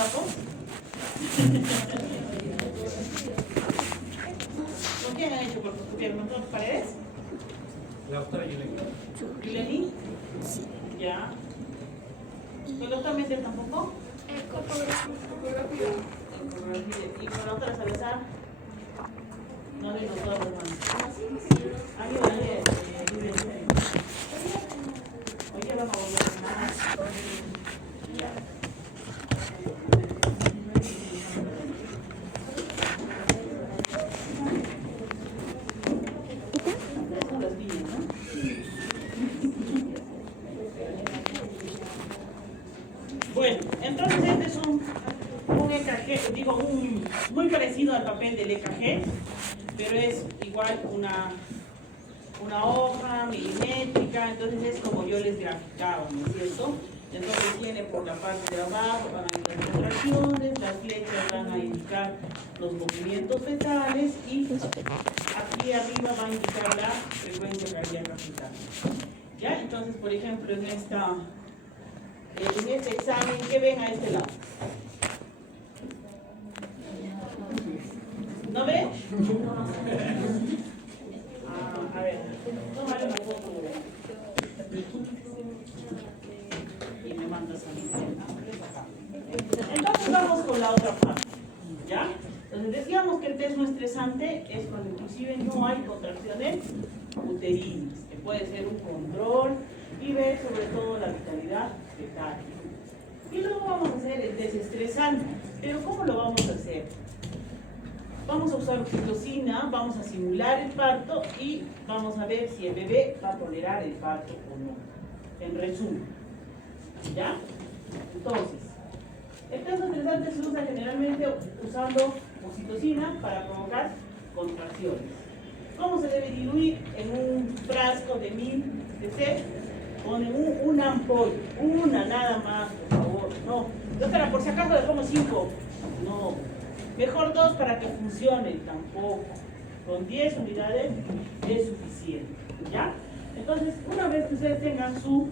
sapos? ¿Con quién han hecho cortoscopía? ¿Con todas las paredes? La doctora Yuleni. ¿Yuleni? Sí. Ya. ¿Con el doctor Méndez tampoco? ¿Y con la doctora Salazar? No le notó a los manos. Ayúdale, ayúdale. Hoy ya vamos a volver a nada. Ya. Son las niñas, ¿no? Bueno, entonces este es un EKG, digo, muy parecido al papel del EKG, pero es igual una hoja milimétrica, entonces es como yo les graficaba, ¿no es cierto? Entonces tiene por la parte de abajo van a indicar las contracciones, las flechas van a indicar los movimientos fetales y aquí arriba va a indicar la frecuencia cardíaca fetal. ¿Ya? Entonces, por ejemplo, en este examen, ¿qué ven a este lado? ¿No ven? A ver, tómale una foto. Y me mandas a mí. Entonces vamos con la otra parte. ¿Ya? Entonces decíamos que el test no estresante es cuando inclusive no hay contracciones uterinas, que puede ser un control y ver sobre todo la vitalidad fetal. Y luego vamos a hacer el test estresante. Pero ¿cómo lo vamos a hacer? Vamos a usar oxitocina, vamos a simular el parto y vamos a ver si el bebé va a tolerar el parto o no. En resumen. ¿Ya? Entonces, el test estresante se usa generalmente usando oxitocina para provocar contracciones. ¿Cómo se debe diluir? En un frasco de 1000 cc. Ponen una ampolla, una nada más, por favor. No, doctora, por si acaso le pongo 5. No, mejor 2 para que funcione, tampoco. Con 10 unidades es suficiente, ¿ya? Entonces, una vez que ustedes tengan su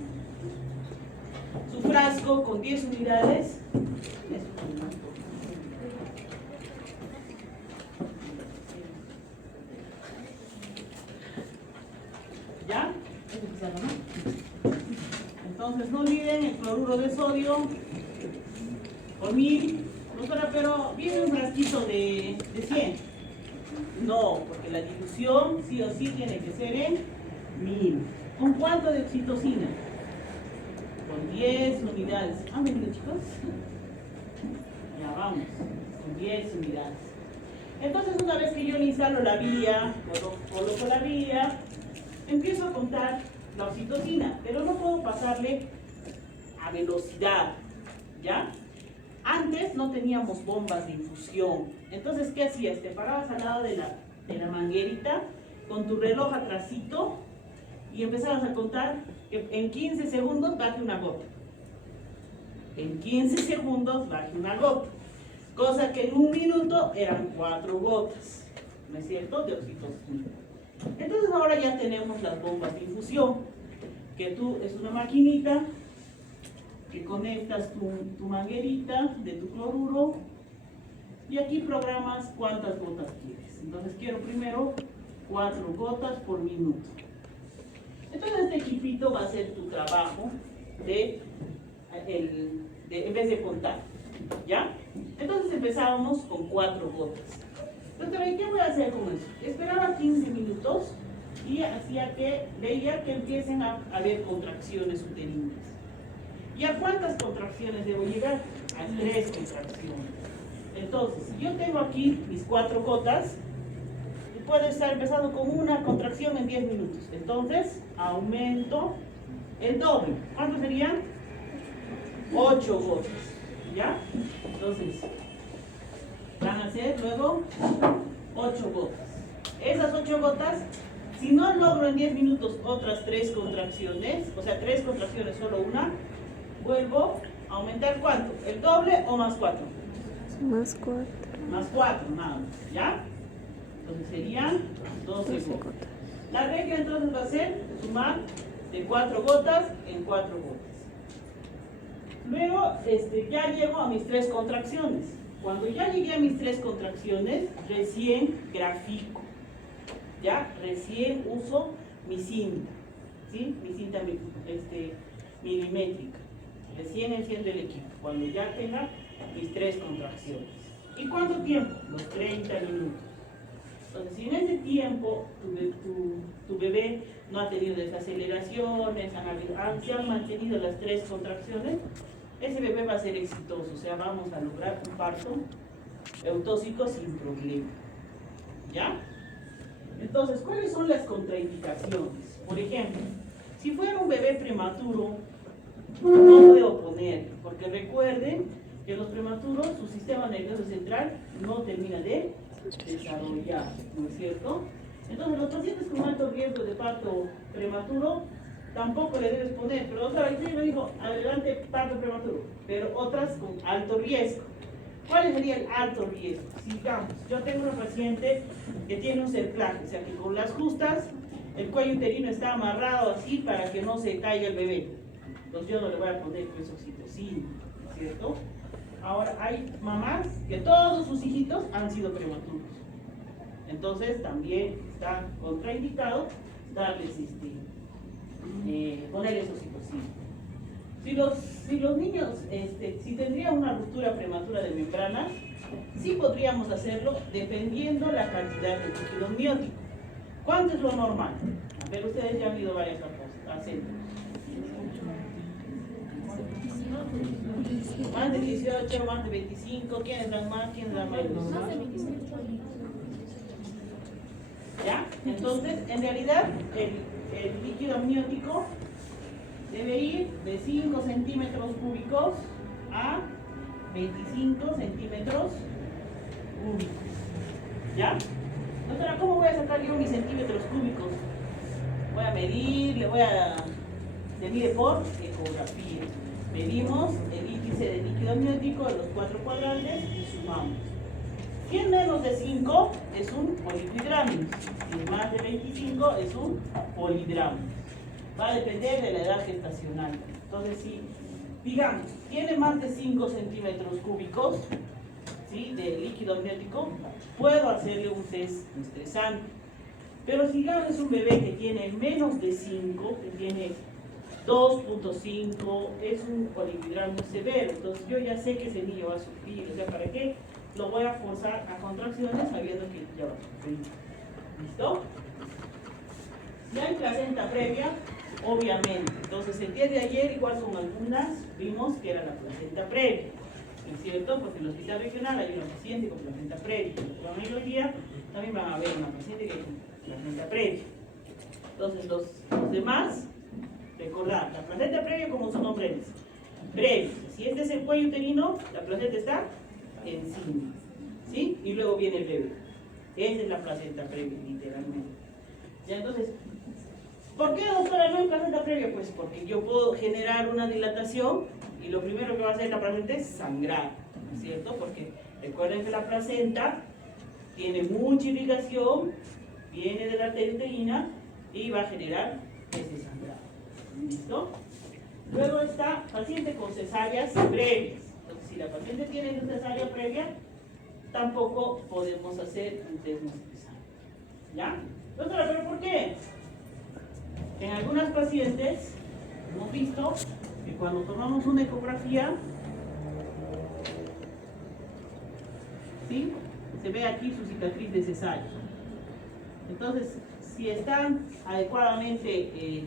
frasco con 10 unidades, ¿ya? Entonces no olviden el cloruro de sodio por 1000. Doctora, pero viene un frasquito de 100. No, porque la dilución sí o sí tiene que ser en 1000. ¿Con cuánto de oxitocina? Con 10 unidades. ¿Han venido, chicos? Ya vamos, con 10 unidades. Entonces una vez que yo le instalo la vía, coloco la vía, empiezo a contar la oxitocina, pero no puedo pasarle a velocidad, ¿ya? Antes no teníamos bombas de infusión, entonces ¿qué hacías? Te parabas al lado de la manguerita con tu reloj atrasito y empezabas a contar que en 15 segundos baje una gota. En 15 segundos baje una gota, cosa que en un minuto eran 4 gotas, ¿no es cierto? De oxitocina. Entonces ahora ya tenemos las bombas de infusión, que es una maquinita que conectas tu manguerita de tu cloruro y aquí programas cuántas gotas quieres. Entonces quiero primero 4 gotas por minuto. Entonces este equipito va a hacer tu trabajo en vez de contar, ¿ya? Entonces empezábamos con 4 gotas. Doctora, ¿qué voy a hacer con eso? Esperaba 15 minutos y veía que empiecen a haber contracciones uterinas. ¿Y a cuántas contracciones debo llegar? A 3 contracciones. Entonces, si yo tengo aquí mis 4 gotas, puedo estar empezando con una contracción en 10 minutos. Entonces, aumento el doble. ¿Cuánto serían? 8 gotas. ¿Ya? Entonces, van a ser luego 8 gotas. Esas 8 gotas, si no logro en 10 minutos otras 3 contracciones, o sea, 3 contracciones, solo una, vuelvo a aumentar ¿cuánto? ¿El doble o más 4? Más 4. Más 4, nada más, ¿ya? Entonces serían 12 gotas. La regla entonces va a ser sumar de 4 gotas en 4 gotas. Luego, ya llego a mis 3 contracciones. Cuando ya llegué a mis 3 contracciones, recién grafico. Ya, recién uso mi cinta, ¿sí? Mi cinta milimétrica. Recién enciendo el equipo, cuando ya tenga mis 3 contracciones. ¿Y cuánto tiempo? Los 30 minutos. Entonces, si en ese tiempo tu bebé no ha tenido desaceleraciones, se han mantenido las 3 contracciones, ese bebé va a ser exitoso, o sea, vamos a lograr un parto eutóxico sin problema. ¿Ya? Entonces, ¿cuáles son las contraindicaciones? Por ejemplo, si fuera un bebé prematuro, no puedo poner, porque recuerden que los prematuros, su sistema nervioso central no termina de desarrollar, ¿no es cierto? Entonces, los pacientes con alto riesgo de parto prematuro, tampoco le debes poner, pero doctora, usted me dijo, adelante, parto prematuro, pero otras con alto riesgo. ¿Cuál sería el alto riesgo? Sigamos, yo tengo una paciente que tiene un cerclaje, o sea que con las justas, el cuello uterino está amarrado así para que no se caiga el bebé. Entonces yo no le voy a poner oxitocina, ¿no es cierto? Ahora, hay mamás que todos sus hijitos han sido prematuros. Entonces también está contraindicado darles ponerles oxitocina. Si los niños, si tendría una ruptura prematura de membrana, sí podríamos hacerlo dependiendo la cantidad de líquido amniótico. ¿Cuánto es lo normal? A ver, ustedes ya han ido varias acentos. Más de 18, más de 25, ¿quiénes dan más, quiénes dan menos? Más de 25. ¿Ya? Entonces, en realidad, el líquido amniótico debe ir de 5 centímetros cúbicos a 25 centímetros cúbicos. ¿Ya? Doctora, ¿cómo voy a sacar yo mis centímetros cúbicos? Voy a medir, se mide por ecografía. Medimos el índice de líquido amniótico de los 4 cuadrantes y sumamos. Si es menos de 5 es un polipidrámico, si es más de 25 es un polidrámico. Va a depender de la edad gestacional. Entonces, si, digamos, tiene más de 5 centímetros cúbicos, ¿sí?, de líquido amniótico, puedo hacerle un test estresante. Pero si digamos es un bebé que tiene menos de 5, que tiene 2.5, es un polipidrámico severo, entonces yo ya sé que ese niño va a sufrir, o sea, ¿para qué lo voy a forzar a contracciones sabiendo que ya va a sufrir? ¿Listo? Si hay placenta previa, obviamente, entonces el día de ayer igual con algunas vimos que era la placenta previa, ¿no es cierto? Porque en el hospital regional hay una paciente con placenta previa, pero en hoy día también van a ver una paciente que tiene placenta previa. Entonces los demás, recordar, la placenta previa, como su nombre dice, previa. Si este es el cuello uterino, la placenta está encima, ¿sí? Y luego viene el bebé. Esa es la placenta previa, literalmente. ¿Ya? Entonces, ¿por qué, doctora, no hay placenta previa? Pues porque yo puedo generar una dilatación y lo primero que va a hacer la placenta es sangrar, ¿no es cierto? Porque recuerden que la placenta tiene mucha irrigación, viene de la arteria uterina y va a generar ese sangrado. ¿Listo? Luego está paciente con cesáreas previas. Entonces, si la paciente tiene una cesárea previa, tampoco podemos hacer un test estresante. ¿Ya? Doctora, ¿pero por qué? En algunas pacientes hemos visto que cuando tomamos una ecografía, ¿sí?, se ve aquí su cicatriz de cesárea. Entonces, si están adecuadamente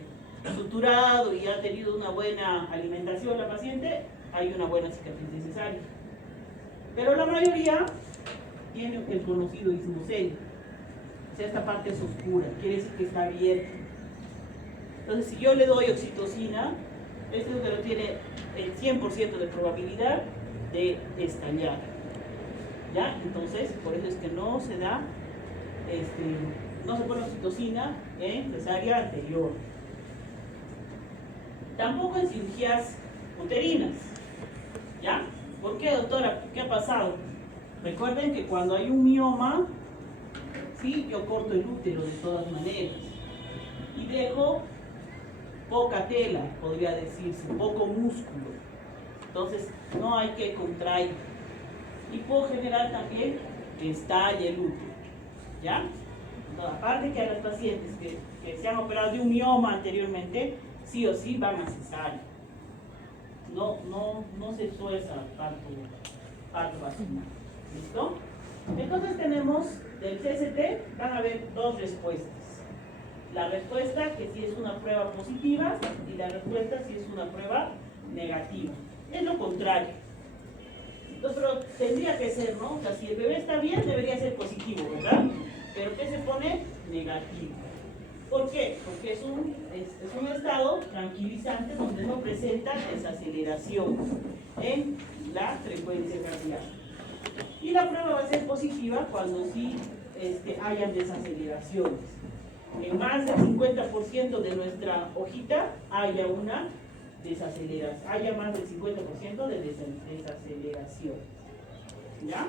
suturado y ha tenido una buena alimentación la paciente, hay una buena cicatriz de cesárea. Pero la mayoría tiene el conocido ismocele. O sea, esta parte es oscura, quiere decir que está abierta. Entonces, si yo le doy oxitocina, este útero tiene el 100% de probabilidad de estallar. ¿Ya? Entonces, por eso es que no se da, no se pone oxitocina en cesárea anterior. Tampoco en cirugías uterinas. ¿Ya? ¿Por qué, doctora? ¿Qué ha pasado? Recuerden que cuando hay un mioma, sí, yo corto el útero de todas maneras y dejo poca tela, podría decirse, poco músculo. Entonces, no hay que contraer. Y puedo generar también que estalle el útero. ¿Ya? Entonces, aparte que a los pacientes que se han operado de un mioma anteriormente, sí o sí van a cesárea. No se tuerza parto vaginal. ¿Listo? Entonces tenemos del CST, van a haber dos respuestas. La respuesta que sí es una prueba positiva y la respuesta si es una prueba negativa. Es lo contrario. Entonces, pero tendría que ser, ¿no? O sea, si el bebé está bien, debería ser positivo, ¿verdad? Pero ¿qué se pone? Negativo. ¿Por qué? Porque es un estado tranquilizante donde no presenta desaceleración en la frecuencia cardíaca. Y la prueba va a ser positiva cuando sí hayan desaceleraciones. En más del 50% de nuestra hojita haya una desaceleración, haya más del 50% de desaceleración. ¿Ya?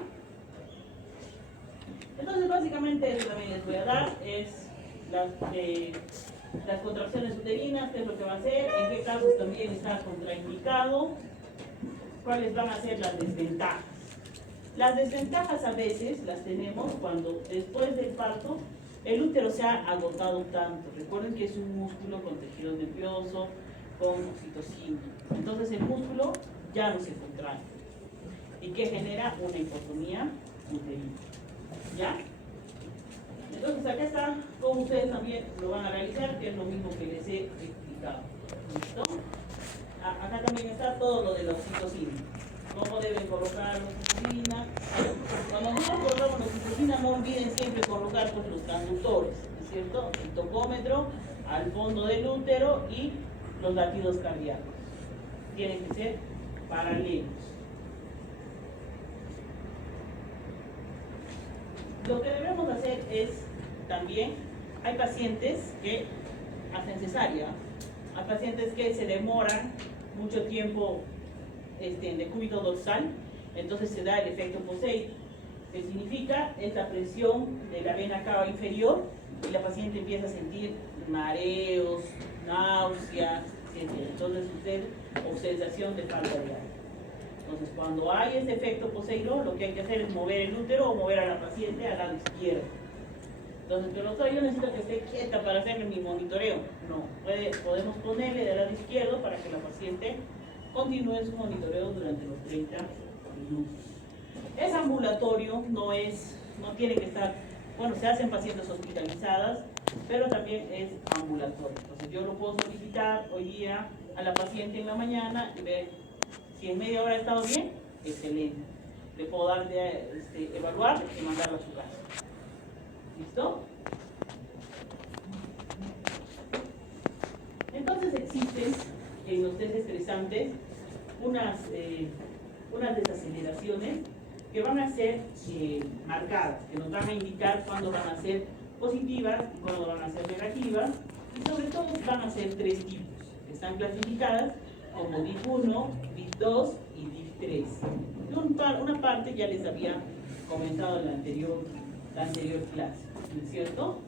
Entonces básicamente eso también les voy a dar es las contracciones uterinas, qué es lo que va a hacer, en qué casos también está contraindicado, cuáles van a ser las desventajas. Las desventajas a veces las tenemos cuando después del parto el útero se ha agotado tanto. Recuerden que es un músculo con tejido nervioso, con oxitocina. Entonces el músculo ya no se contrae y que genera una hipotonía uterina. ¿Ya? Entonces acá está, como ustedes también lo van a realizar, que es lo mismo que les he explicado. ¿Listo? Acá también está todo lo de la oxitocina. Cómo deben colocar la oxitocina. Cuando nosotros colocamos la oxitocina, no olviden siempre colocar pues, los transductores, ¿no es cierto? El tocómetro al fondo del útero y los latidos cardíacos. Tienen que ser paralelos. Lo que debemos hacer es también, hay pacientes que hacen cesárea, hay pacientes que se demoran mucho tiempo en decúbito dorsal, entonces se da el efecto Posey, que significa es la presión de la vena cava inferior y la paciente empieza a sentir mareos, náuseas, etc. Entonces usted, o sensación de falta de aire. Entonces cuando hay ese efecto Poseidón, lo que hay que hacer es mover el útero o mover a la paciente al lado izquierdo. Entonces, pero yo necesito que esté quieta para hacerle mi monitoreo. No, podemos ponerle del lado izquierdo para que la paciente continúe su monitoreo durante los 30 minutos. Es ambulatorio, no tiene que estar, bueno, se hacen pacientes hospitalizadas, pero también es ambulatorio. Entonces yo lo puedo solicitar hoy día a la paciente en la mañana y ver si en media hora ha estado bien, excelente. Le puedo dar de evaluar y mandarla a su casa. ¿Listo? Entonces existen en los test estresantes unas desaceleraciones que van a ser marcadas, que nos van a indicar cuándo van a ser positivas y cuándo van a ser negativas, y sobre todo van a ser tres tipos, que están clasificadas como DIF1, DIF2 y DIF3. Una parte ya les había comentado en la anterior clase, ¿no es cierto?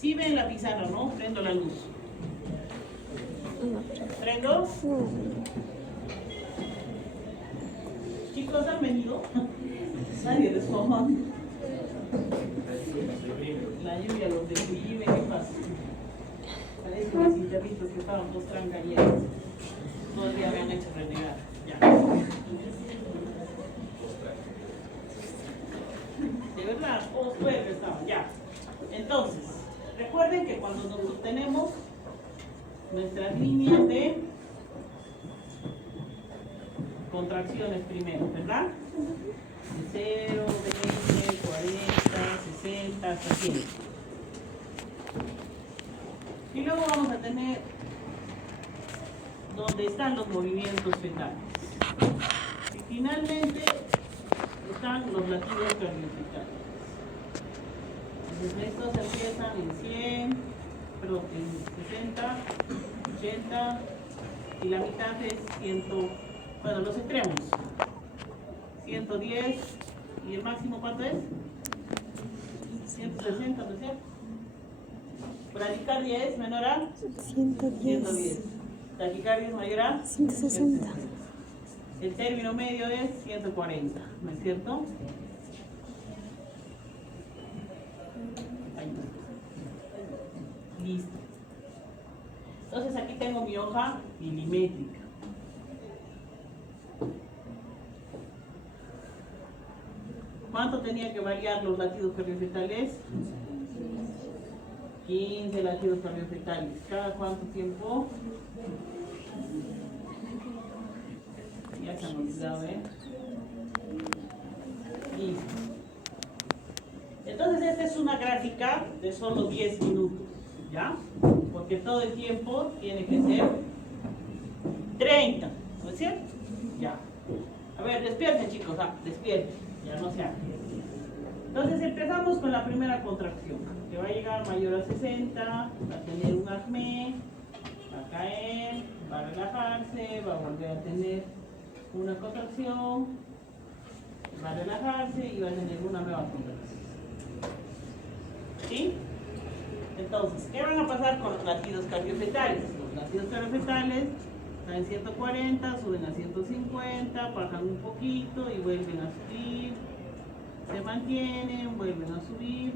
Sí ven la pizarra, ¿no? Prendo la luz. ¿Prendo? Chicos, ¿han venido? Nadie les toma. La lluvia los deprime, ¿qué pasa? Parecen los interritos que estaban dos trancañeros. Todo el día me han hecho renegar. Ya. De verdad, todos jueves estaban, ya. Entonces, recuerden que cuando nosotros tenemos nuestras líneas de contracciones primero, ¿verdad? De 0, 20, 40, 60, hasta 100. Y luego vamos a tener donde están los movimientos fetales. Y finalmente están los latidos cardiofetales. Entonces estos empiezan en 100, perdón, en 60, 80 y la mitad es 100, bueno, los extremos. 110 y el máximo ¿cuánto es? 160, ¿no es cierto? Bradicardia es menor a 110. Taquicardia es mayor a 160. El término medio es 140, ¿no es cierto? Ahí. Listo. Entonces aquí tengo mi hoja milimétrica. ¿Cuánto tenía que variar los latidos cardiofetales? 15 latidos cardiofetales. ¿Cada cuánto tiempo? Ya se han olvidado, ¿eh? Listo. Entonces esta es una gráfica de solo 10 minutos, ¿ya? Porque todo el tiempo tiene que ser 30, ¿no es cierto? Ya. A ver, despierten chicos, despierten, ya no se hagan. Entonces empezamos con la primera contracción, que va a llegar mayor a 60, va a tener un acné, va a caer, va a relajarse, va a volver a tener una contracción, va a relajarse y va a tener una nueva contracción. ¿Sí? Entonces, ¿qué van a pasar con los latidos cardiofetales? Los latidos cardiofetales están en 140, suben a 150, bajan un poquito y vuelven a subir, se mantienen, vuelven a subir,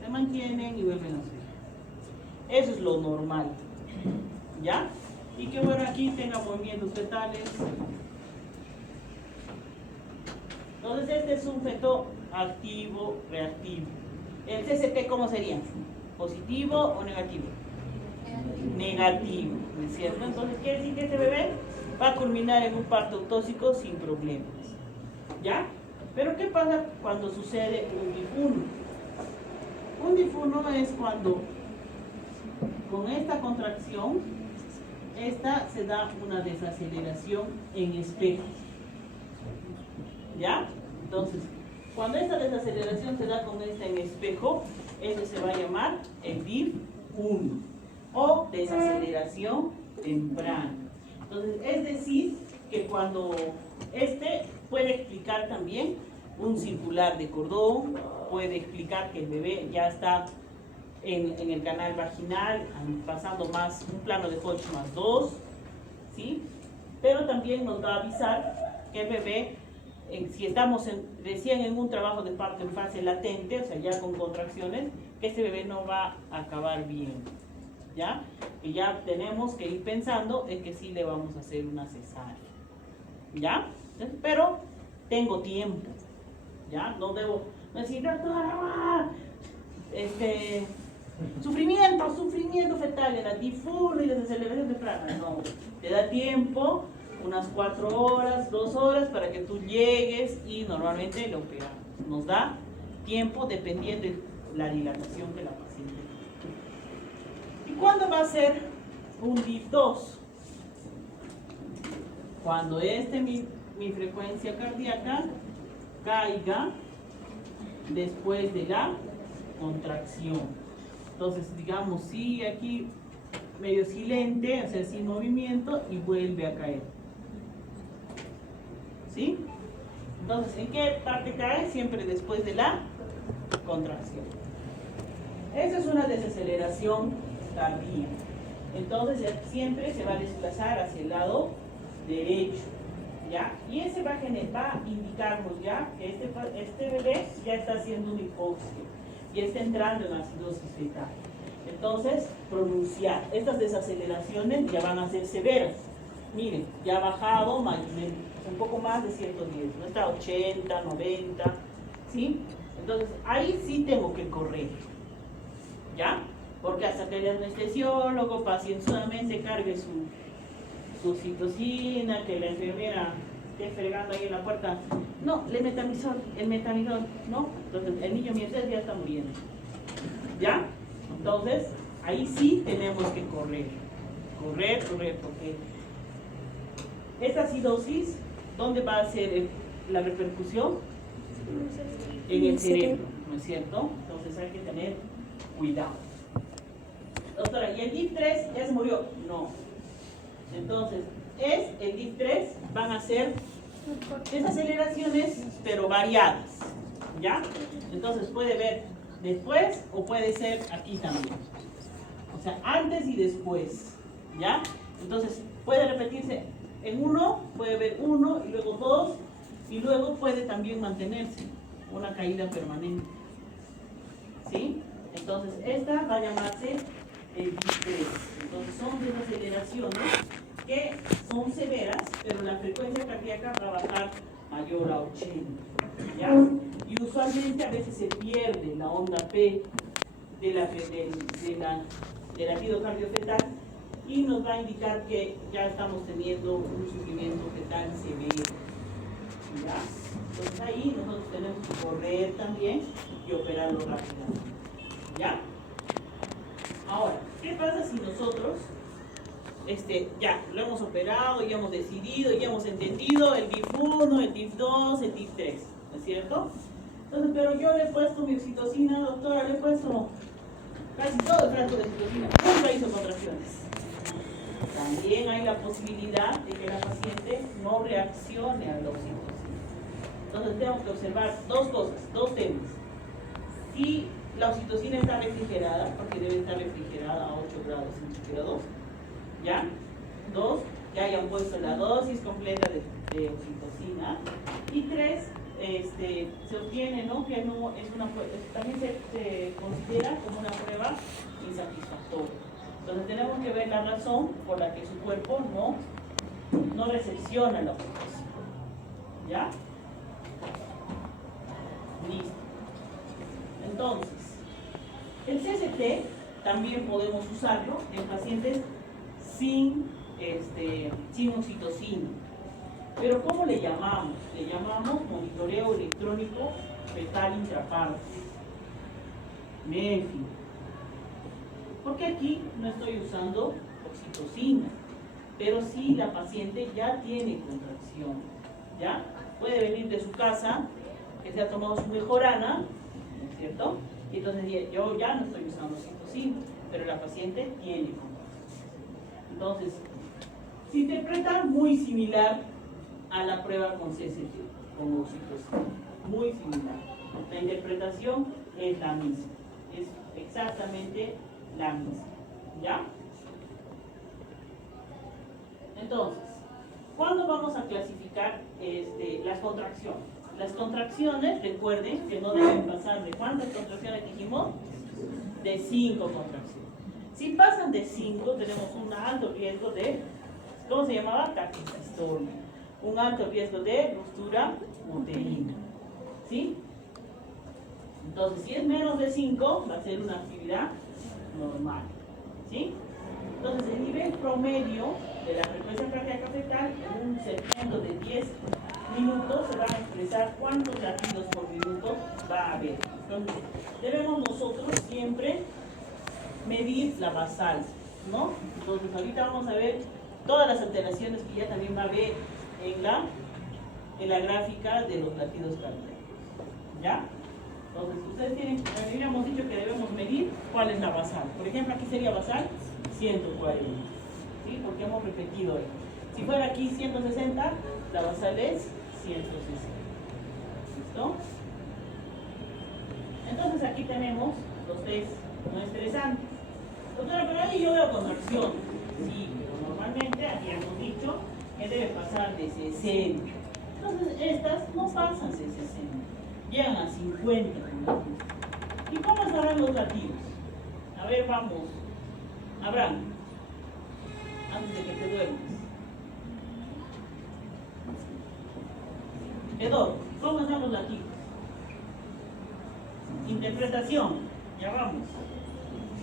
se mantienen y vuelven a subir. Eso es lo normal, ¿ya? Y que bueno, aquí tenga movimientos fetales. Entonces este es un feto activo, reactivo. ¿El CCT cómo sería? ¿Positivo o negativo? Negativo, ¿no es cierto? Entonces quiere decir que este bebé va a culminar en un parto autóxico sin problemas, ¿ya? Pero ¿qué pasa cuando sucede un difuno? Un difuno es cuando con esta contracción, esta se da una desaceleración en espejo, ¿ya? Entonces, cuando esta desaceleración se da con esta en espejo, eso se va a llamar el DIF 1 o desaceleración temprana. Entonces, es decir, que cuando este puede explicar también un circular de cordón, puede explicar que el bebé ya está en el canal vaginal, pasando más un plano de Hodge más 2, ¿sí? Pero también nos va a avisar que el bebé, si estamos recién en un trabajo de parto en fase latente, o sea, ya con contracciones, que este bebé no va a acabar bien, ¿ya? Y ya tenemos que ir pensando en que sí le vamos a hacer una cesárea, ¿ya? Pero tengo tiempo, ¿ya? No debo decir, sufrimiento fetal, la difuno y desaceleración temprana. No, te da tiempo, unas 4 horas, 2 horas para que tú llegues y normalmente lo operamos. Nos da tiempo dependiendo de la dilatación que la paciente tiene. ¿Y cuándo va a ser un DIF 2? Cuando mi frecuencia cardíaca caiga después de la contracción. Entonces, digamos, sí, aquí medio silente, o sea, sin movimiento y vuelve a caer. ¿Sí? Entonces, ¿en qué parte cae? Siempre después de la contracción. Esa es una desaceleración tardía. Entonces, siempre se va a desplazar hacia el lado derecho, ¿ya? Y ese va a indicarnos ya que este bebé ya está haciendo una hipoxia y está entrando en acidosis fetal. Entonces, pronunciar. Estas desaceleraciones ya van a ser severas. Miren, ya ha bajado un poco más de 110, no está 80, 90, ¿sí? Entonces, ahí sí tengo que correr, ¿ya? Porque hasta que el anestesiólogo pacienzudamente cargue su citocina, que la enfermera esté fregando ahí en la puerta, no, el metamizol, no, entonces el niño mientras ya está muriendo, ¿ya? Entonces, ahí sí tenemos que correr. Correcto, porque esta acidosis, ¿dónde va a ser la repercusión? En el cerebro, ¿no es cierto? Entonces hay que tener cuidado. Doctora, ¿y el DIF3 ya se murió? No. Entonces, el DIF3 van a ser desaceleraciones, pero variadas, ¿ya? Entonces puede ver después o puede ser aquí también. O sea, antes y después, ¿ya? Entonces puede repetirse en uno, puede ver uno y luego dos, y luego puede también mantenerse una caída permanente, ¿sí? Entonces esta va a llamarse el DIF3. Entonces son desaceleraciones que son severas, pero la frecuencia cardíaca va a bajar mayor a 80, ¿ya? Y usualmente a veces se pierde la onda P del latido cardiofetal y nos va a indicar que ya estamos teniendo un sufrimiento fetal severo, ¿ya? Entonces ahí nosotros tenemos que correr también y operarlo rápidamente, ¿ya? Ahora, ¿qué pasa si nosotros ya lo hemos operado, ya hemos decidido, ya hemos entendido el DIF1, el DIF2, el DIF3, ¿no es cierto? Entonces, pero yo le he puesto mi oxitocina, doctora, le he puesto casi todo el frasco de oxitocina, nunca hizo contracciones. También hay la posibilidad de que la paciente no reaccione a la oxitocina. Entonces tenemos que observar dos cosas, dos temas. Si la oxitocina está refrigerada, porque debe estar refrigerada a 8 grados centígrados, ¿ya? Dos, que hayan puesto la dosis completa de oxitocina. Y tres, se obtiene, ¿no? Que no es una prueba, también se considera como una prueba insatisfactoria. Entonces tenemos que ver la razón por la que su cuerpo no recepciona la oxitocina, ¿ya? Listo. Entonces, el CCT también podemos usarlo en pacientes sin oxitocina. Pero ¿cómo le llamamos? Le llamamos monitoreo electrónico fetal intraparto, MEFI. Porque aquí no estoy usando oxitocina, pero sí la paciente ya tiene contracción, ¿ya? Puede venir de su casa, que se ha tomado su mejorana, ¿no es cierto? Y entonces yo ya no estoy usando oxitocina, pero la paciente tiene contracción. Entonces, se interpreta muy similar a la prueba con CCT, con oxitocina, muy similar. La interpretación es la misma, es exactamente la misma, ¿ya? Entonces, ¿cuándo vamos a clasificar las contracciones? Las contracciones, recuerden que no deben pasar de ¿cuántas contracciones dijimos? De 5 contracciones. Si pasan de 5, tenemos un alto riesgo de, ¿cómo se llamaba? Taquisistole. Un alto riesgo de ruptura uterina, ¿sí? Entonces, si es menos de 5, va a ser una actividad normal, ¿sí? Entonces, el nivel promedio de la frecuencia cardíaca fetal en un segmento de 10 minutos se van a expresar cuántos latidos por minuto va a haber. Entonces, debemos nosotros siempre medir la basal, ¿no? Entonces, ahorita vamos a ver todas las alteraciones que ya también va a haber en la gráfica de los latidos cardíacos, ¿ya? Entonces, ustedes tienen, habíamos dicho que debemos medir cuál es la basal. Por ejemplo, aquí sería basal 140, ¿sí? Porque hemos repetido esto. Si fuera aquí 160, la basal es 160. ¿Listo? Entonces, aquí tenemos los test no estresantes. Doctora, pero ahí yo veo contracción. Sí, pero normalmente aquí hemos dicho que debe pasar de 60. Entonces, estas no pasan de 60. Llegan a 50. ¿Y cómo estarán los latidos? A ver, vamos. Abraham, antes de que te duermas. Edor, ¿cómo están los latidos? Interpretación, ya vamos.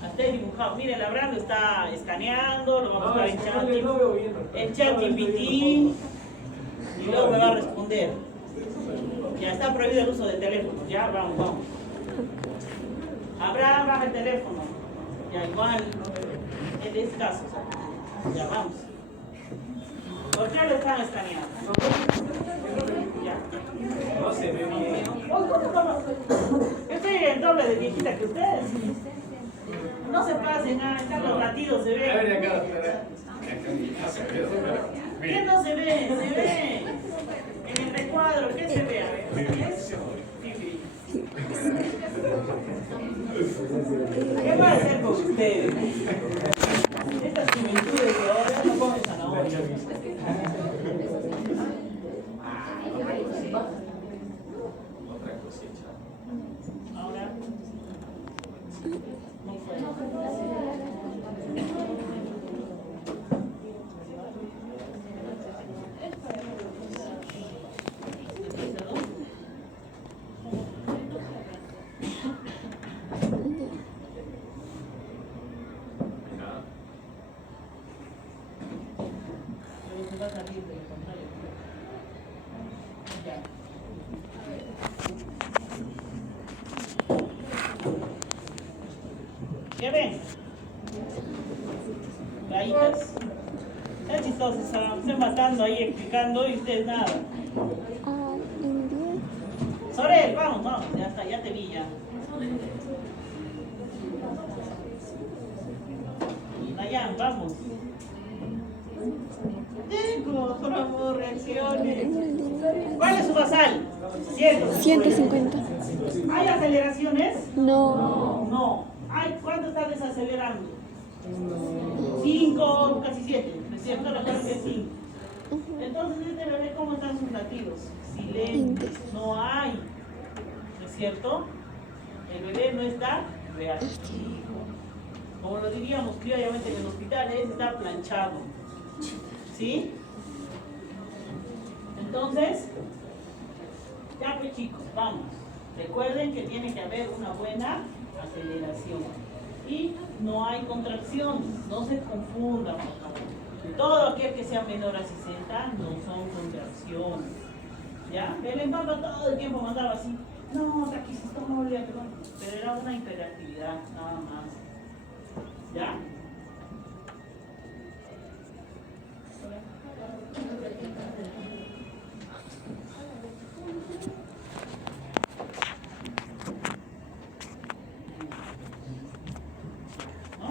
Hasta he dibujado. Mire, el Abraham lo está escaneando, lo vamos a ver en chat GPT y luego me va a responder. Ya está prohibido el uso de teléfono. Ya, vamos. Abraham, baja el teléfono. Ya, igual, en este caso, Ya vamos. ¿Por qué lo están escaneando? Ya. No se ve bien. Yo estoy el doble de viejita que ustedes. No se pasen, acá los latidos se A ver, ven. acá, espera. No se ve, pero. ¿Qué no se ve? Se ve. En el recuadro, ¿qué se ve? A ver. Sí, ¿qué va a hacer con ustedes? Estas juventudes de ahora no comen zanahoria. Otra cosecha. Ahora. Muy fuerte. Ajá. Pero se va a salir del contrario. Ya. ¿Qué ven? Gallitas. Es chistoso, están matando ahí, explicando y ustedes nada. Sorel, vamos, vamos, ya está, ya te vi ya. Dayan, vamos. Chicos, por favor, reacciones. ¿Cuál es su basal? 150. ¿Hay aceleraciones? No. No. ¿Cuánto está desacelerando? 5, casi 7. ¿No es cierto? Recuerden que es 5. Entonces, este bebé, ¿cómo están sus latidos? Silentes. No hay. ¿No es cierto? El bebé no está reactivo. Como lo diríamos criollamente en el hospital, está planchado. ¿Sí? Entonces, ya pues chicos, vamos. Recuerden que tiene que haber una buena aceleración. Y no hay contracciones, no se confundan, por favor. Todo aquel que sea menor a 60 no son contracciones. ¿Ya? El Papa todo el tiempo mandaba así. No, taquicistolia, pero era una hiperactividad, nada más. ¿Ya? ¿No?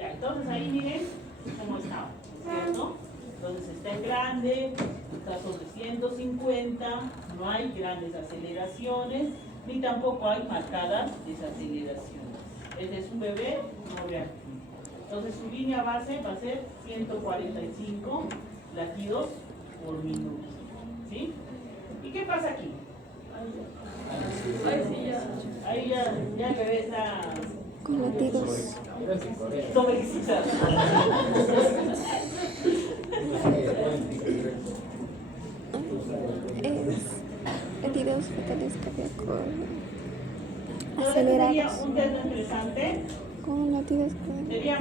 Ya, entonces ahí miren cómo está, ¿cierto? Entonces está en grande, está sobre 150, no hay grandes aceleraciones, ni tampoco hay marcadas desaceleraciones. Este es un bebé no reactivo. Entonces su línea base va a ser 145 latidos por minuto. ¿Sí? ¿Y qué pasa aquí? Ahí ya el bebé está Con latidos. sobreexcitado. Es latidos fetales cardíacos Entonces sería acelerados. un test interesante. Con latidos Sería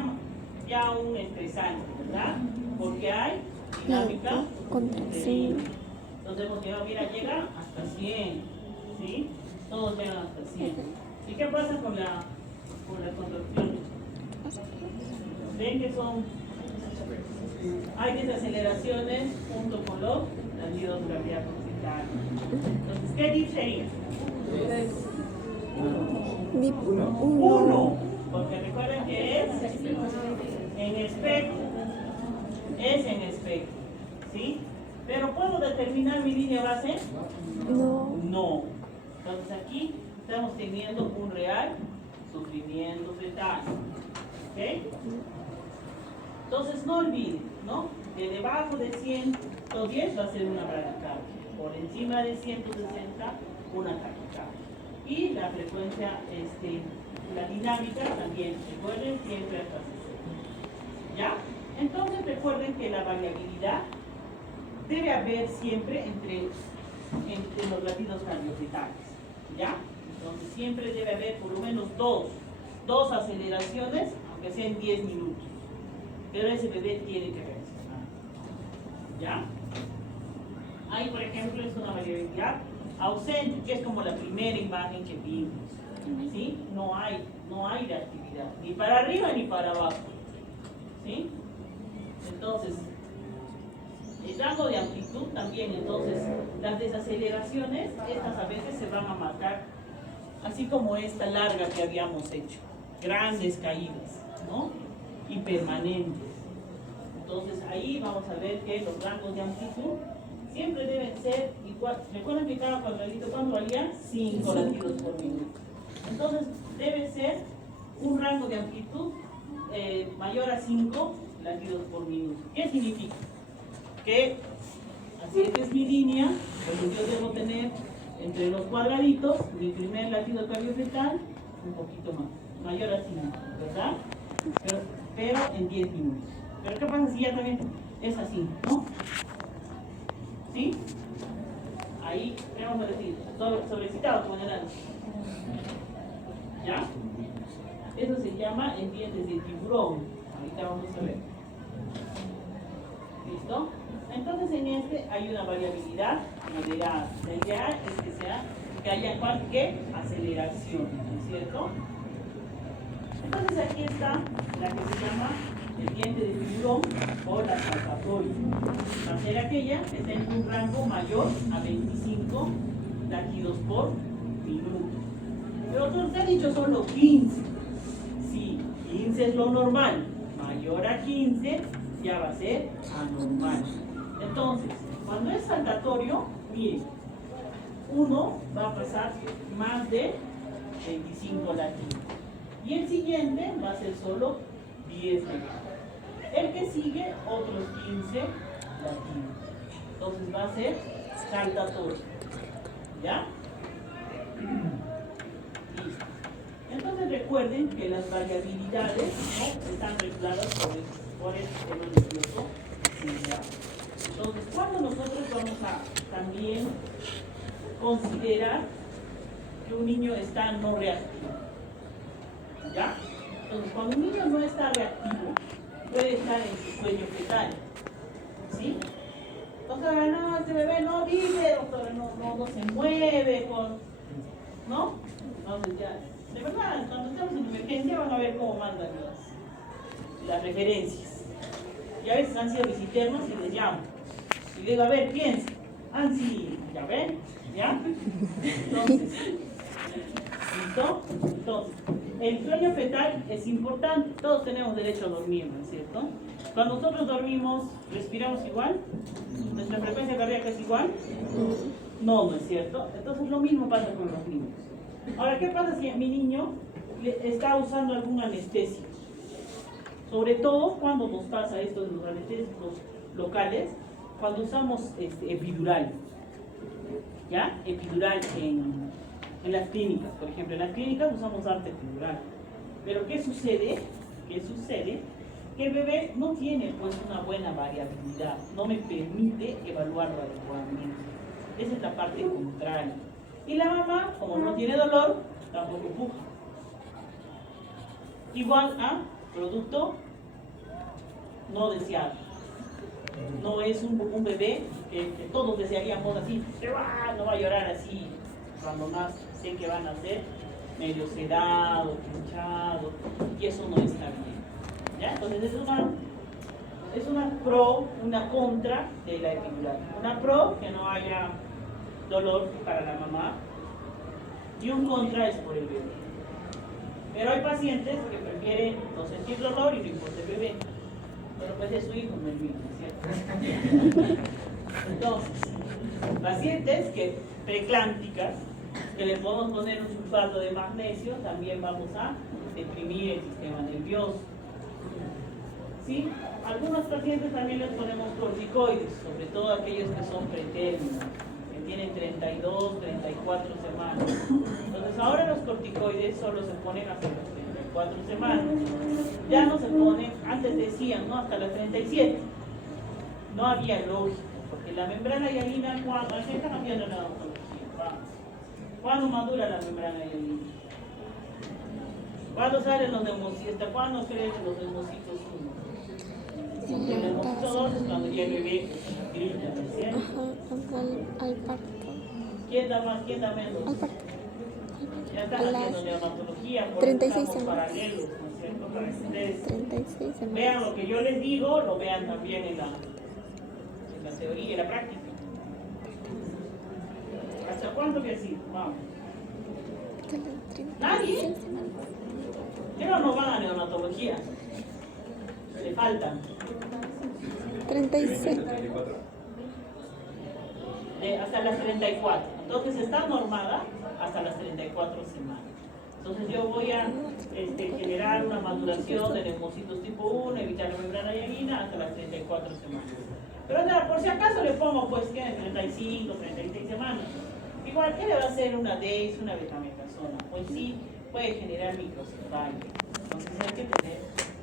ya un estresante, ¿verdad? Porque hay dinámica cardíacos, de contracción. línea. Entonces hemos llegado, mira, llega hasta 100, ¿sí? Todos llegan hasta 100. ¿Y qué pasa con la contracción? Ven que hay desaceleraciones junto con los latidos cardíacos vitales. Entonces, ¿qué DIP sería? DIP 1, 1. porque recuerden que es en espectro. Es en espectro, ¿sí? ¿Pero puedo determinar mi línea base? No. No. Entonces aquí estamos teniendo un real sufrimiento fetal. ¿Ok? Entonces no olviden, ¿no? Que debajo de 110 va a ser una bradicardia. Por encima de 160, una taquicardia. Y la frecuencia, la dinámica también, recuerden, siempre hasta 60. ¿Ya? Entonces recuerden que la variabilidad debe haber siempre entre los latidos cardiofetales. ¿Ya? Entonces siempre debe haber por lo menos dos aceleraciones, aunque sea en 10 minutos. Pero ese bebé tiene que reaccionar. ¿Ya? Ahí, por ejemplo, es una variabilidad ausente, que es como la primera imagen que vimos. ¿Sí? No hay reactividad, ni para arriba ni para abajo. ¿Sí? Entonces, el rango de amplitud también, entonces, las desaceleraciones, estas a veces se van a marcar, así como esta larga que habíamos hecho, grandes caídas, ¿no? Y permanentes. Entonces, ahí vamos a ver que los rangos de amplitud siempre deben ser igual. ¿Recuerdan que cada cuadradito cuánto valía? 5 latidos por minuto. Entonces, debe ser un rango de amplitud mayor a 5 latidos por minuto. ¿Qué significa? Que así esta es mi línea, pues yo debo tener entre los cuadraditos mi primer latido cardiofetal un poquito más, mayor a 5, ¿verdad? Pero en 10 minutos. Pero ¿qué pasa si ya también es así, no? ¿Sí? Ahí, ¿qué vamos a decir? Sobrecitado con el alma. ¿Ya? Eso se llama en dientes de tiburón. Ahorita vamos a ver. ¿Listo? Entonces en este hay una variabilidad moderada. La idea es que haya cualquier aceleración, ¿no es cierto? Entonces aquí está la que se llama el diente de tiburón o la saltatoria. Va a ser aquella que está en un rango mayor a 25 latidos por minuto. Pero otros han dicho solo 15. Sí, 15 es lo normal. Mayor a 15 ya va a ser anormal. Entonces, cuando es saltatorio, miren, uno va a pasar más de 25 latidos. Y el siguiente va a ser solo 10 latidos. El que sigue, otros 15 latidos. Entonces va a ser saltatorio. ¿Ya? Listo. Entonces recuerden que las variabilidades, ¿no?, están reguladas por el sistema nervioso central. Entonces, cuando nosotros vamos a también considerar que un niño está no reactivo, ¿ya? Entonces, cuando un niño no está reactivo, puede estar en su sueño fetal, ¿sí? Doctora, no, este bebé no vive, doctora, no se mueve, ¿no? Entonces ya, de verdad, cuando estamos en emergencia van a ver cómo mandan las referencias. Y a veces han sido mis internos y les llamo. Y digo, a ver, piensa. Sí, ¿ya ven? ¿Ya? Entonces, ¿listo? Entonces, el sueño fetal es importante. Todos tenemos derecho a dormir, ¿no es cierto? Cuando nosotros dormimos, ¿respiramos igual? ¿Nuestra frecuencia cardíaca es igual? No, no es cierto. Entonces, lo mismo pasa con los niños. Ahora, ¿qué pasa si mi niño está usando algún anestésico? Sobre todo cuando nos pasa esto de los anestésicos locales, cuando usamos epidural, ¿ya? Epidural en las clínicas, por ejemplo, en las clínicas usamos arte epidural. Pero ¿qué sucede? Que el bebé no tiene pues una buena variabilidad, no me permite evaluarlo adecuadamente. Esa es la parte contraria. Y la mamá, como no tiene dolor, tampoco puja. Igual a producto no deseado. No es un bebé que todos desearíamos así, no va a llorar así cuando nace. Sé que van a ser medio sedado, pinchado, y eso no está bien. ¿Ya? Entonces es una pro, una contra de la epidural. Una pro, que no haya dolor para la mamá, y un contra es por el bebé. Pero hay pacientes que prefieren no sentir dolor y no importa el bebé. Pero pues es su hijo, no el mío, ¿cierto? Entonces, pacientes preclánticas, que le podemos poner un sulfato de magnesio, también vamos a deprimir el sistema nervioso. ¿Sí? Algunos pacientes también les ponemos corticoides, sobre todo aquellos que son pretérminos, que tienen 32, 34 semanas. Entonces ahora los corticoides solo se ponen hasta las 34 semanas. Ya no se ponen, antes decían, ¿no?, hasta las 37. No había lógica, porque la membrana hialina, ¿cuándo? Aquí está cambiando la odontología. ¿Cuándo madura la membrana hialina? ¿Cuándo salen los neumocitos? ¿Cuándo crecen los neumocitos 1? El neumocito 2 es cuando ya el bebé grita, ¿no es cierto? Ajá, al parto. ¿Quién da más? ¿Quién da menos? Al parto. Ya están haciendo neonatología, por 36 estamos semanas. paralelos, ¿no es cierto? Para que ustedes 36 semanas. vean lo que yo les digo, lo vean también en la teoría y en la práctica. ¿Hasta cuánto que así? Vamos. Hasta las 36 ¿Nadie? semanas. Pero no van a neonatología. Le faltan. 36. Hasta las 34. Entonces está normada hasta las 34 semanas. Entonces yo voy a generar una maduración de neumocitos tipo 1, evitar la membrana hialina hasta las 34 semanas. Pero nada, por si acaso le pongo pues tiene 35, 36 semanas. Igual, ¿qué le va a hacer una DEIS, una betametasona? Pues sí, puede generar microcefalia. Entonces hay que tener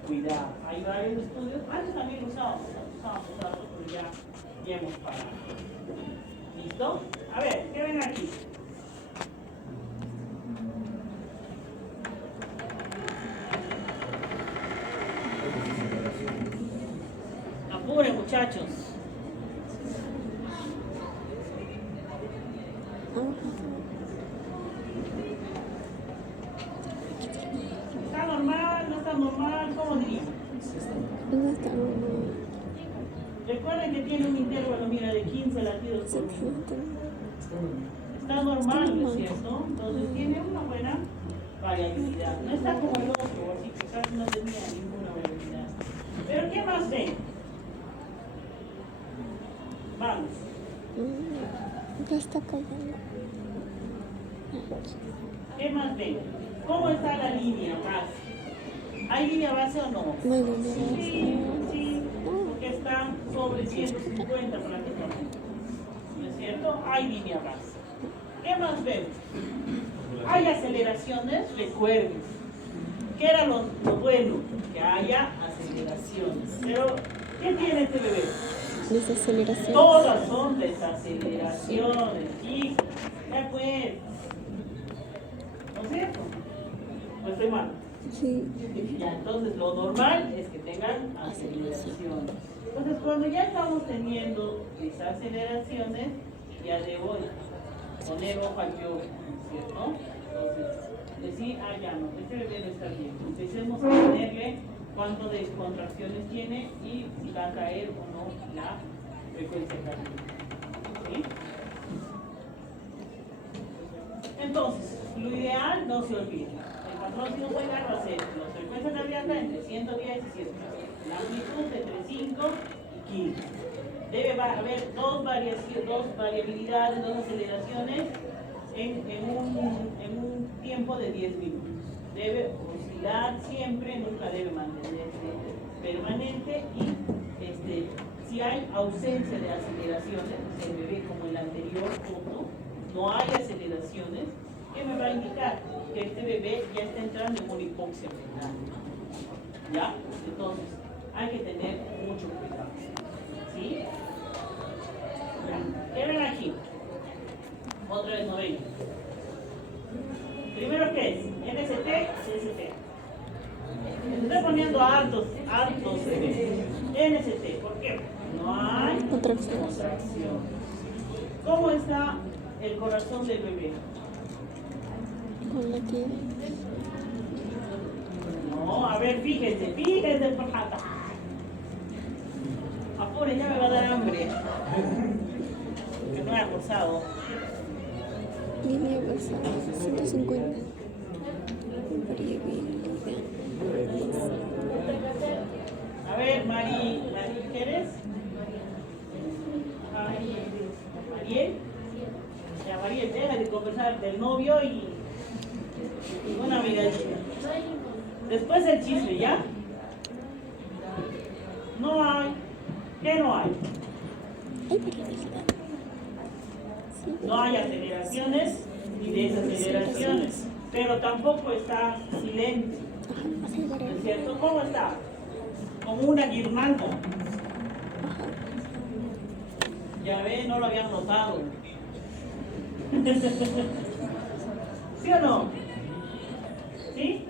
cuidado. Hay varios estudios, antes también lo usábamos datos, pero ya hemos parado. ¿Listo? A ver, ¿qué ven aquí? Apuren, muchachos. ¿Está normal? ¿No está normal? ¿Cómo diría? No está normal. Recuerden que tiene un intervalo, mira, de 15 latidos por minuto. Está normal, ¿no es cierto? Entonces tiene una buena variabilidad. No está como el otro, así que casi no tenía ninguna variabilidad. Pero ¿qué más ven? Vamos. Ya está cayendo. ¿Qué más ven? ¿Cómo está la línea base? ¿Hay línea base o no? No hay línea Sí, sí, porque está sobre 150 prácticamente. ¿No es cierto? Hay línea base. ¿Qué más vemos? ¿Hay aceleraciones? Recuerden. ¿Qué era lo bueno? Que haya aceleraciones. Pero, ¿qué tiene este bebé? Desaceleración. Todas son desaceleraciones, chicos. Ya pues. ¿No es cierto? ¿No estoy mal? Sí. Ya, entonces lo normal es que tengan aceleraciones. Entonces cuando ya estamos teniendo desaceleraciones, ya debo poner ojo al yo, ¿cierto? Entonces, decir, ya no, este bebé no está bien. Empecemos a ponerle cuánto de contracciones tiene y si va a caer o no la frecuencia cardíaca. ¿Sí? Entonces, lo ideal, no se olvide. El patrón si no puede dar va a ser la frecuencia cardíaca entre 110 y 100. La amplitud entre 5 y 15. Debe haber dos variabilidades, dos aceleraciones en un tiempo de 10 minutos. Debe oscilar siempre, nunca debe mantenerse permanente y si hay ausencia de aceleraciones, el bebé como el anterior punto, no hay aceleraciones, ¿qué me va a indicar? Que este bebé ya está entrando en una hipoxia fetal. ¿Ya? Entonces, hay que tener mucho cuidado. ¿Sí? ¿Qué ven aquí? Otra vez no ven. Primero, ¿qué es? NST, CST. Estoy poniendo hartos NST. ¿Por qué? No hay Contracción. contracción. ¿Cómo está el corazón del bebé? Con la que No, a ver, fíjense, por favor. Apure, ya me va a dar hambre. Que no he almorzado. línea basada 150. Variabilidad. A ver, Mari, ¿qué eres? Mariel. Ya, Mariel, deja de conversar del novio y una miradita. Después el chisme, ¿ya? No hay. ¿Qué no hay? Hay variabilidad. Sí. No hay aceleraciones ni desaceleraciones, pero tampoco está silente. Ajá, hace ¿No es variabilidad. cierto? ¿Cómo está? Como una guirnalda. Ajá. Ya ve, no lo habían notado. ¿Sí o no? ¿Sí?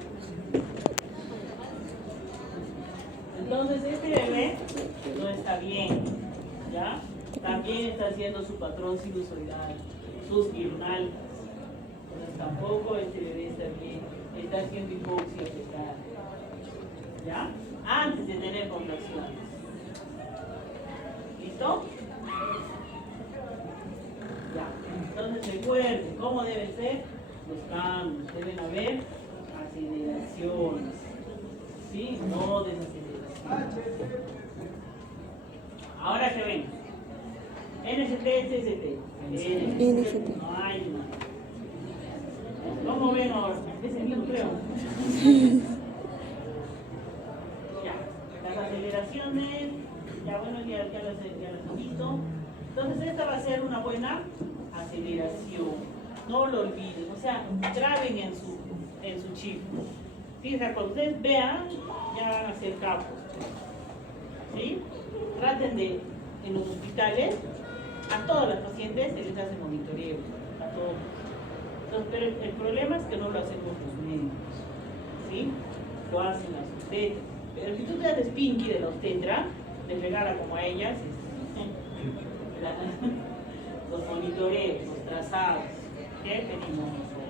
Entonces este bebé no está bien, ¿ya? También está haciendo su patrón sinusoidal, sus guirnaldas. Entonces tampoco este bebé está bien, está haciendo hipoxia fetal. ¿Ya? Antes de tener contracciones. ¿Listo? Ya. Entonces recuerden cómo deben ser los cambios. Deben haber aceleraciones. ¿Sí? No desaceleraciones. Ahora que ven. NST, SST. NST. No hay más. ¿Cómo ven ahora? Es el mismo, creo. Ya. Las aceleraciones. Ya bueno, ya las han visto. Entonces esta va a ser una buena aceleración. No lo olviden. O sea, graben en su chip. Fíjense, cuando ustedes vean, ya van a ser capos. ¿Sí? Traten de, en los hospitales, a todos los pacientes se les hace monitoreo. A todos. Entonces, pero el problema es que no lo hacemos los médicos. ¿Sí? Lo hacen las obstetras. Pero si tú te haces pinky de la obstetra, les regala como a ellas los monitoreos, los trazados que pedimos nosotros.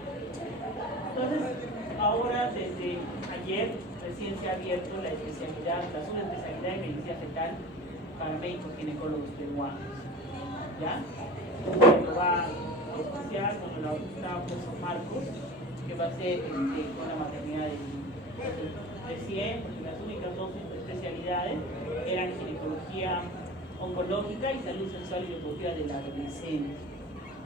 Entonces, ahora desde ayer recién se ha abierto la especialidad, la subespecialidad de medicina fetal para médicos ginecólogos peruanos. ¿Ya? Lo va a auspiciar con la doctora José Marcos, que va a ser con la maternidad de recién, porque las únicas dos especialidades eran ginecología oncológica y salud sexual y reproductiva de la adolescente.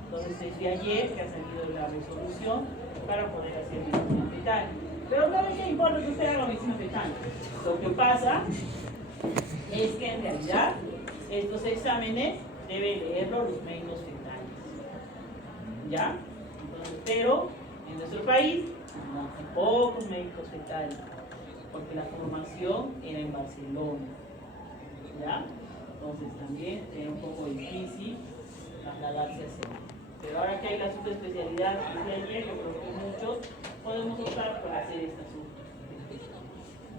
Entonces, desde ayer que ha salido la resolución para poder hacer medicina fetal. Pero no es que importa que usted haga medicina fetal. Lo que pasa es que en realidad estos exámenes deben leerlo los médicos fetales. ¿Ya? Entonces, pero en nuestro país no hay pocos médicos fetales, porque la formación era en Barcelona. ¿Ya? Entonces también era un poco difícil trasladarse a hacer. Pero ahora que hay la subespecialidad desde ayer, yo creo que muchos podemos optar por hacer esta subespecialidad.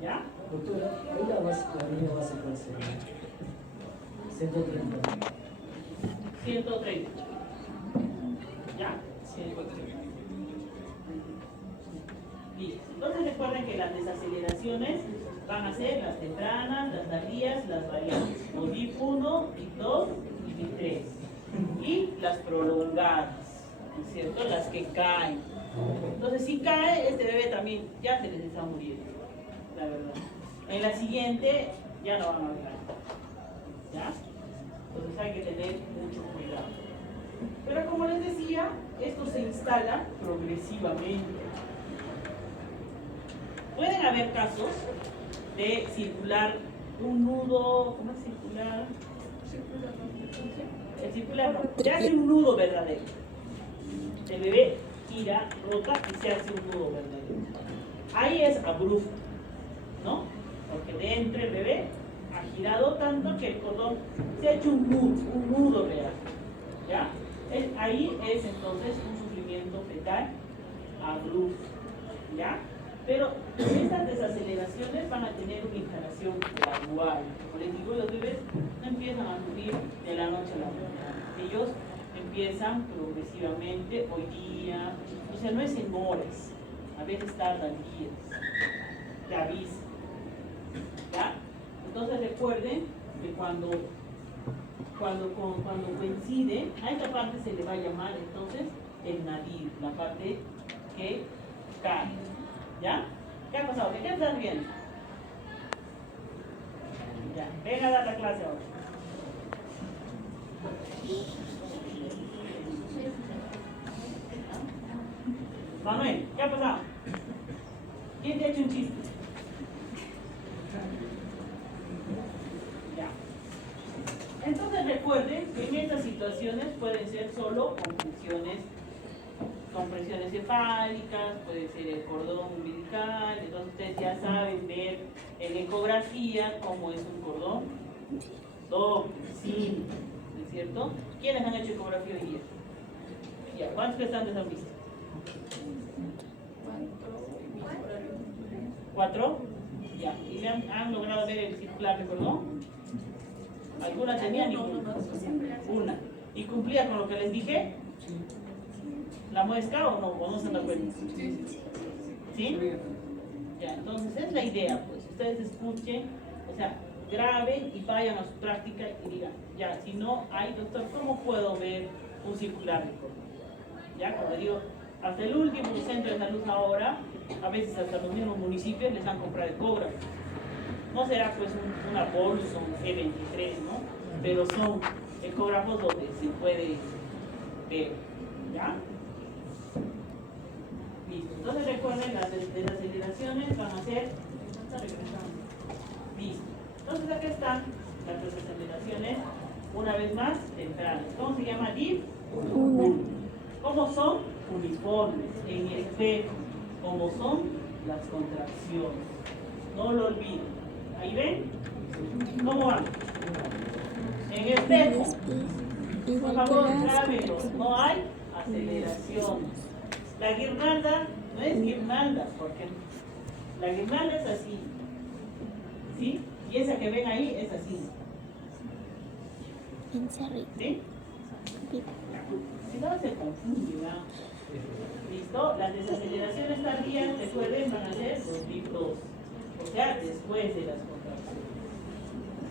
¿Ya? Doctora, ahí la línea base puede ser 130. 130. ¿Ya? 130. Listo. Entonces recuerden que las desaceleraciones van a ser las tempranas, las tardías, las variables. Los BIP 1, BIP 2 y BIP 3. Y las prolongadas, ¿no es cierto? Las que caen. Entonces si cae, este bebé también ya se les está muriendo, la verdad. En la siguiente ya no van a hablar. ¿Ya? Entonces hay que tener mucho cuidado. Pero como les decía, esto se instala progresivamente. Pueden haber casos de circular un nudo, ¿cómo es circular? El circular no, se hace un nudo verdadero. El bebé gira, rota y se hace un nudo verdadero. Ahí es abrupto, ¿no? Porque dentro el bebé ha girado tanto que el cordón se ha hecho un nudo real. ¿Ya? Ahí es entonces un sufrimiento fetal abrupto. ¿Ya? Pero estas desaceleraciones van a tener una instalación gradual. Como les digo, los bebés no empiezan a sufrir de la noche a la mañana. Ellos empiezan progresivamente hoy día, o sea, no es en horas, a veces tardan días, te avisan. ¿Ya? Entonces recuerden que cuando coincide, a esta parte se le va a llamar entonces el nadir, la parte que cae. ¿Ya? ¿Qué ha pasado? ¿Qué estás viendo? Ya, ven a dar la clase ahora. Manuel, ¿qué ha pasado? ¿Quién te ha hecho un chiste? Ya. Entonces recuerden que en estas situaciones pueden ser solo compresiones cefálicas, puede ser el cordón umbilical. Entonces ustedes ya saben ver en ecografía cómo es un cordón doble, simple, ¿no es cierto? ¿Quiénes han hecho ecografía hoy día? Ya, ¿cuántos gestantes han visto? 4. Ya, ¿y le han logrado ver el circular de cordón? ¿Alguna tenía? Ninguna. Una. ¿Y cumplía con lo que les dije? ¿La muesca o no se da cuenta? ¿Sí? Ya, entonces es la idea, pues. ustedes escuchen, o sea, graben y vayan a su práctica y digan, ya, si no hay, doctor, ¿cómo puedo ver un circular mejor? Ya, como digo, hasta el último centro de salud ahora, a veces hasta los mismos municipios les han comprado ecógrafos. No será pues una Bolus o un G23, ¿no? Pero son ecógrafos donde se puede ver, ¿ya? Listo. Entonces recuerden, las desaceleraciones van a ser... Listo. Entonces acá están las desaceleraciones, una vez más, tempranas. ¿Cómo se llama? DIF. ¿Cómo son? Uniformes, en espejo. ¿Cómo son? Las contracciones. No lo olviden. ¿Ahí ven? ¿Cómo van? En espejo. Por Igual que favor, las grábenlo. No hay aceleraciones. La guirnalda no es guirnalda, porque la guirnalda es así. ¿Sí? Y esa que ven ahí es así. en cerrito. ¿Sí? Si no se confunde, ¿verdad? ¿Listo? Las desaceleraciones tardías, recuerden, van a ser los libros, o sea, después de las contracciones.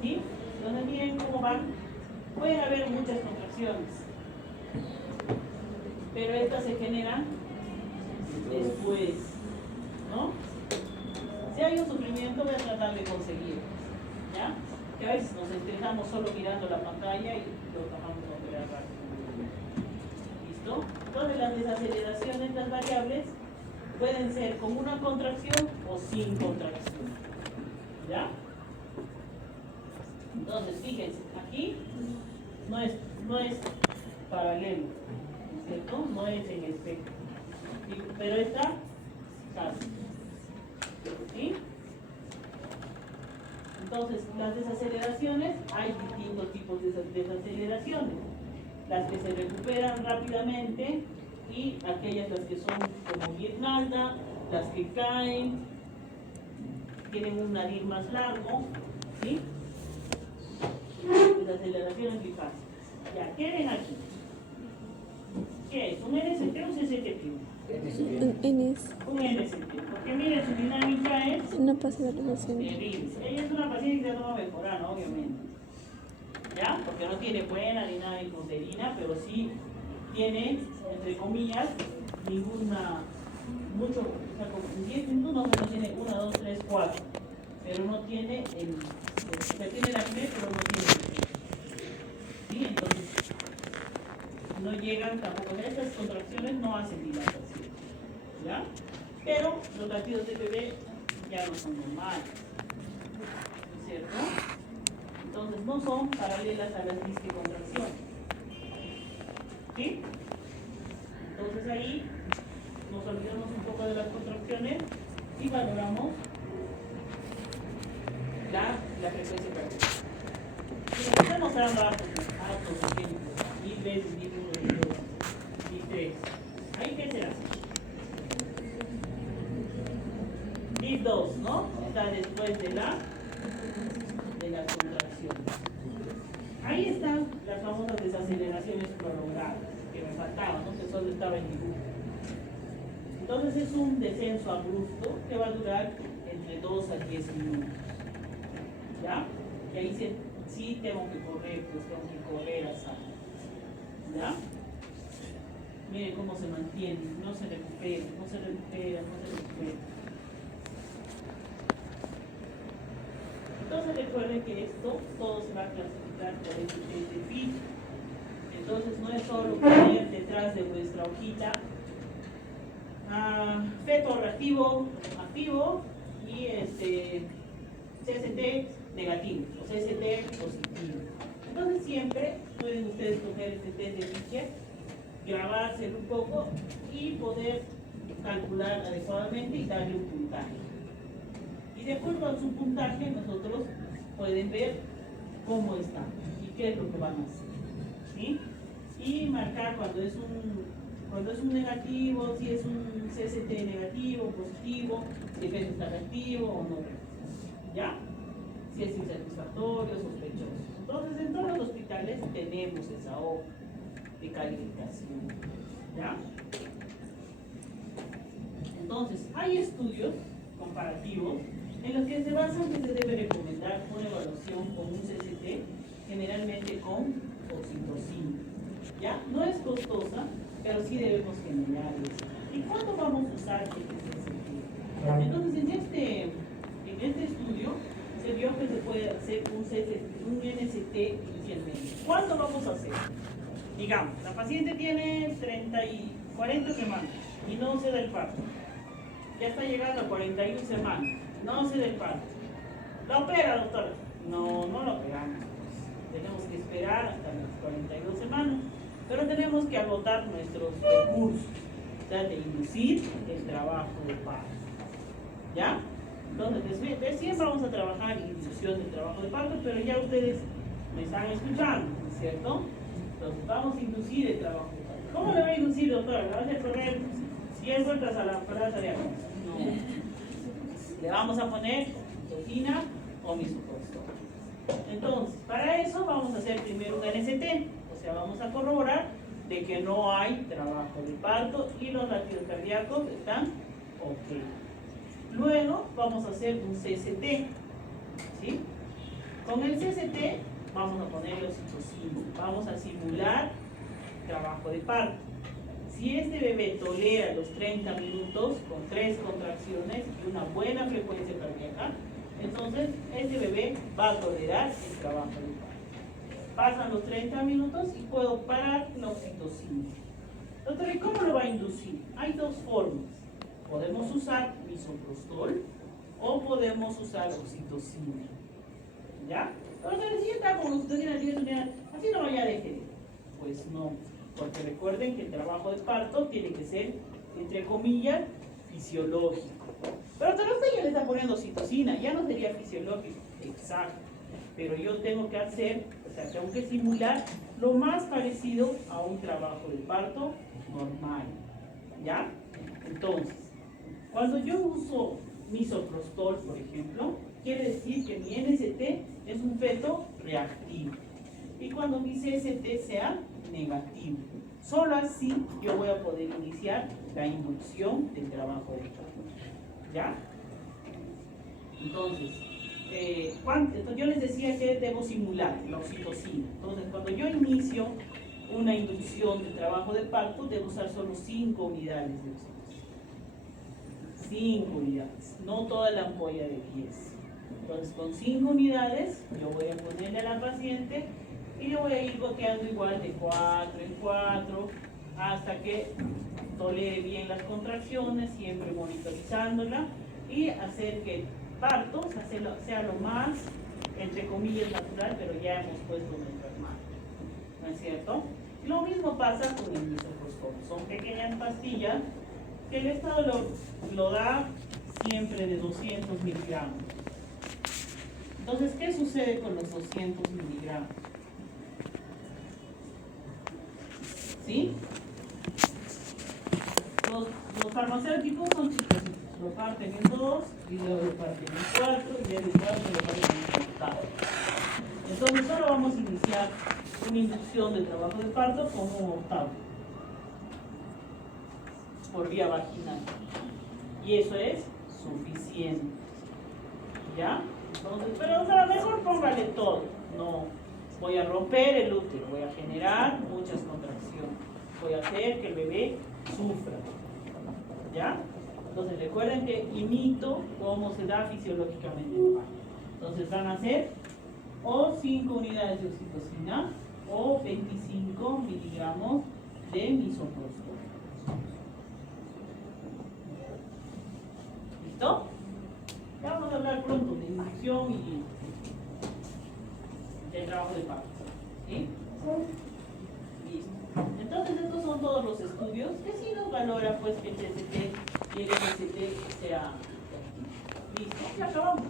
¿Sí? Entonces miren cómo van. Pueden haber muchas contracciones, pero estas se generan después, ¿no? Si hay un sufrimiento, voy a tratar de conseguir, ¿ya? Que a veces nos estresamos solo mirando la pantalla y lo dejamos a operar rápido. ¿Listo? Entonces las desaceleraciones, las variables, pueden ser con una contracción o sin contracción, ¿ya? Entonces, fíjense, aquí no es paralelo, ¿cierto? No es en espejo, pero está casi, ¿sí? Entonces, las desaceleraciones, hay distintos tipos de desaceleraciones. Las que se recuperan rápidamente y aquellas las que son como guirnalda, las que caen, tienen un nadir más largo, ¿sí? Desaceleraciones bifásicas. Ya, ¿qué ven aquí? ¿Qué es? ¿Un NST o un CCT? Un NST, porque miren, su dinámica es No pasa de relación. terrible. Ella es una paciente que ya no va a mejorar, ¿no? Obviamente. ¿Ya? Porque no tiene buena ni nada de hipoterina, pero sí tiene, entre comillas, mucho, o sea, como 10 minutos no tiene 1, 2, 3, 4, pero no tiene o sea, tiene el acné, pero no tiene el, ¿sí? Entonces, no llegan tampoco, estas contracciones no hacen dilatación, ¿ya? Pero los latidos de bebé ya no son normales, ¿no es cierto? Entonces no son paralelas a las disque-contracciones, ¿sí? Entonces ahí nos olvidamos un poco de las contracciones y valoramos la frecuencia cardíaca. Si estamos dando altos ejemplos, 1000 veces, 1001, 1002, 1003, ¿ahí qué será? 1002, ¿no? Está después de las contracciones. Ahí están las famosas desaceleraciones prolongadas, que me faltaban, ¿no? Que solo estaba en dibujo. Entonces es un descenso abrupto que va a durar entre 2 a 10 minutos. ¿Ya? Y ahí sí tengo que correr, pues tengo que correr a salir. ¿Ya? Miren cómo se mantiene, no se recupera, no se recupera, no se recupera. Entonces recuerden que esto todo se va a clasificar por este fit. Entonces no es solo poner detrás de vuestra hojita feto reactivo activo y CST negativo o CST positivo. Entonces siempre pueden ustedes coger este test de Fischer, grabárselo un poco y poder calcular adecuadamente y darle un puntaje. Y de acuerdo a su puntaje nosotros pueden ver cómo está y qué es lo que van a hacer, ¿sí? Y marcar cuando es un negativo, si es un CST negativo, positivo, si el feto está reactivo o no, ¿ya? Si es insatisfactorio, sospechoso. Entonces en todos los hospitales tenemos esa hoja de calificación, ¿ya? Entonces hay estudios comparativos en los que se basan que se debe recomendar una evaluación con un CCT, generalmente con oxitocina. ¿Ya? No es costosa, pero sí debemos generar eso. ¿Y cuándo vamos a usar este CCT? Entonces, en este estudio se vio que se puede hacer un NST inicialmente. ¿Cuándo vamos a hacer? Digamos, la paciente tiene 40 semanas y no se da el parto. Ya está llegando a 41 semanas, no se da el parto. ¿La opera, doctora? No, no la operamos. Tenemos que esperar hasta las 42 semanas, pero tenemos que agotar nuestros recursos, o sea, de inducir el trabajo de parto. ¿Ya? Entonces, recién vamos a trabajar en inducción del trabajo de parto, pero ya ustedes me están escuchando, ¿no es cierto? Entonces, vamos a inducir el trabajo de parto. ¿Cómo le va a inducir, doctora? ¿Le va a hacer correr 100 vueltas a la plaza de agua? No. Le vamos a poner oxitocina o misoprostol. Entonces, para eso vamos a hacer primero un NST, o sea, vamos a corroborar de que no hay trabajo de parto y los latidos cardíacos están ok. Luego vamos a hacer un CCT, ¿sí? Con el CCT vamos a ponerle oxitocina, vamos a simular trabajo de parto. Si este bebé tolera los 30 minutos con 3 contracciones y una buena frecuencia cardíaca, entonces este bebé va a tolerar el trabajo de parto. Pasan los 30 minutos y puedo parar la oxitocina. Doctor, ¿y cómo lo va a inducir? Hay dos formas. Podemos usar misoprostol o podemos usar oxitocina. ¿Ya? Entonces, si está con oxitocina, así no vaya a dejar. Pues no, porque recuerden que el trabajo de parto tiene que ser, entre comillas, fisiológico. Pero usted ya le está poniendo oxitocina, ya no sería fisiológico. Exacto. Pero yo tengo que hacer, o sea, tengo que simular lo más parecido a un trabajo de parto normal. ¿Ya? Entonces, cuando yo uso misoprostol, por ejemplo, quiere decir que mi NST es un feto reactivo. Y cuando mi CST sea negativo. Solo así yo voy a poder iniciar la inducción del trabajo de parto. ¿Ya? Entonces, yo les decía que debo simular la oxitocina. Entonces, cuando yo inicio una inducción de trabajo de parto, debo usar solo 5 unidades de oxitocina. 5 unidades, no toda la ampolla de 10. Entonces, con 5 unidades, yo voy a ponerle a la paciente y le voy a ir goteando igual de 4 en 4 hasta que tolere bien las contracciones, siempre monitorizándola y hacer que el parto sea lo más, entre comillas, natural, pero ya hemos puesto nuestras manos. ¿No es cierto? Lo mismo pasa con el misoprostol. Son pequeñas pastillas que el Estado lo da siempre de 200 miligramos. Entonces, ¿qué sucede con los 200 miligramos? ¿Sí? Los farmacéuticos son chiquitos, lo parten en 2 y luego lo parten en 4 y de 4 lo parten en octavo. Entonces solo vamos a iniciar una inducción de trabajo de parto con un octavo por vía vaginal y eso es suficiente. ¿Ya? Entonces, pero a lo mejor póngale todo. No, voy a romper el útero, voy a generar muchas contracciones, voy a hacer que el bebé sufra. ¿Ya? Entonces recuerden que imito cómo se da fisiológicamente el parto. Entonces van a ser o 5 unidades de oxitocina o 25 miligramos de misoprostol. ¿Listo? Ya vamos a hablar pronto de inducción y del trabajo de parto. ¿Sí? Listo. Entonces estos son todos los estudios que sí nos valora pues que el CCT y el SCT sea listo. Ya acabamos.